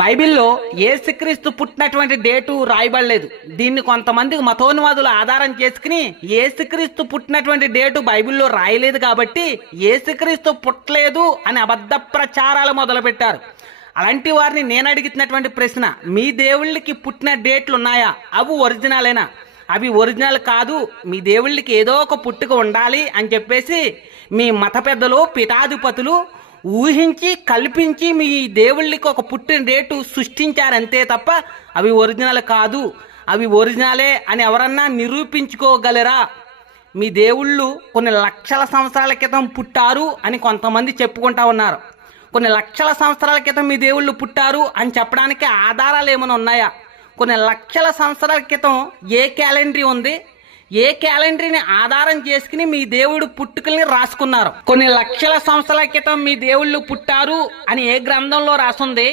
బైబిల్లో యేసుక్రీస్తు పుట్టినటువంటి డేటు రాయబడలేదు. దీన్ని కొంతమంది మతోన్మాదులు ఆధారం చేసుకుని యేసుక్రీస్తు పుట్టినటువంటి డేటు బైబిల్లో రాయలేదు కాబట్టి యేసుక్రీస్తు పుట్టలేదు అని అబద్ధ ప్రచారాలు మొదలుపెట్టారు. అలాంటి వారిని నేను అడుగుతున్నటువంటి ప్రశ్న, మీ దేవుళ్ళకి పుట్టిన డేట్లు ఉన్నాయా? అవి ఒరిజినలేనా? అవి ఒరిజినల్ కాదు, మీ దేవుళ్ళకి ఏదో ఒక పుట్టుక ఉండాలి అని చెప్పేసి మీ మత పెద్దలు పీఠాధిపతులు ఊహించి కల్పించి మీ దేవుళ్ళకి ఒక పుట్టిన డేటు సృష్టించారంతే తప్ప అవి ఒరిజినల్ కాదు. అవి ఒరిజినలే అని ఎవరన్నా నిరూపించుకోగలరా? మీ దేవుళ్ళు కొన్ని లక్షల సంవత్సరాల క్రితం పుట్టారు అని కొంతమంది చెప్పుకుంటా ఉన్నారు. కొన్ని లక్షల సంవత్సరాల క్రితం మీ దేవుళ్ళు పుట్టారు అని చెప్పడానికి ఆధారాలు ఏమైనా ఉన్నాయా? కొన్ని లక్షల సంవత్సరాల క్రితం ఏ క్యాలెండరీ ఉంది? ఏ క్యాలెండరీని ఆధారం చేసుకుని మీ దేవుడు పుట్టుకల్ని రాసుకున్నారు? కొన్ని లక్షల సంవత్సరాల క్రితం మీ దేవుళ్ళు పుట్టారు అని ఏ గ్రంథంలో రాసుంది?